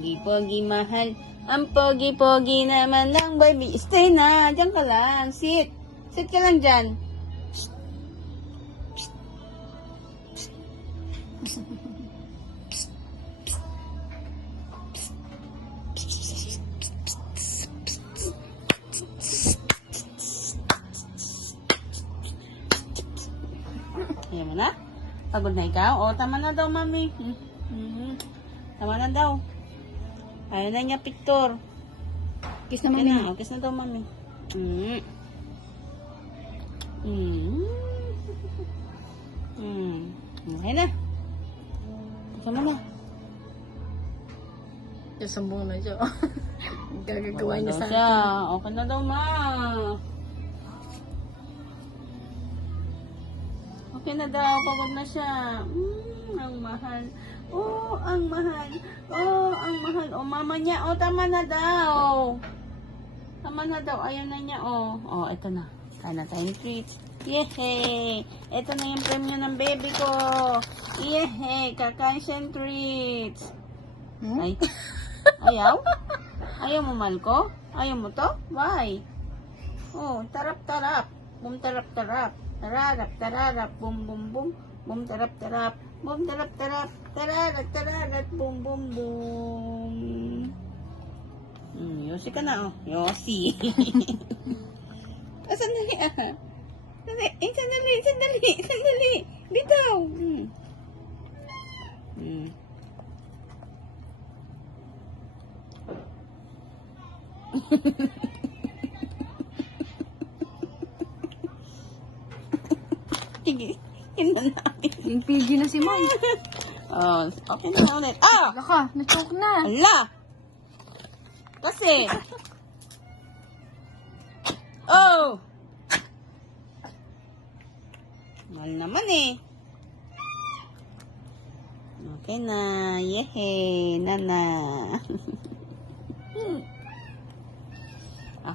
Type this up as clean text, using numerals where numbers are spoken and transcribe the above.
pogi-pogi mahal. Ang pogi-pogi naman ng baby. Stay na, dyan ka lang. Sit. Sit ka lang dyan. Ayan mo na? Pagod na ikaw? O, tama na daw, mami. Tama na daw. Ayaw na niya, picture. Kiss na mami. O, kiss na daw, mami. Okay na. Kiss mo na. Sambong na siya. Gagagawa niya sa siya. akin. Okay na daw, ma. Okay na daw. Pagod na siya. Ang mahal. Oh, ang mahal. Oh, ang mahal. Oh, mama niya. Oh, tama na daw. Tama na daw. Ayaw na niya. Oh, oh, ito na. Kain na tayong treats. Yehey! Ito na yung premyo ng baby ko. Yehey! Kakain siyang treats. Ay. Ayaw? Ayaw mo, Malko? Ayaw mo to? Why? Oh, tarap-tarap. Bum tarap-tarap. Tararap, tararap. Bum bum bum. Bum tarap-tarap. Bum tarap-tarap. Tararap, tararap. Bum bum bum. Yosi ka na, oh. Yosi. Sandali, Sandali. Dito. Sige, yun na namin. Pigi na si Mom. Oh, okay na ulit. Ah! Laka, na-choke na. Ala! Kasi. Oh! Mahal naman eh. Okay na. Yehey, nana.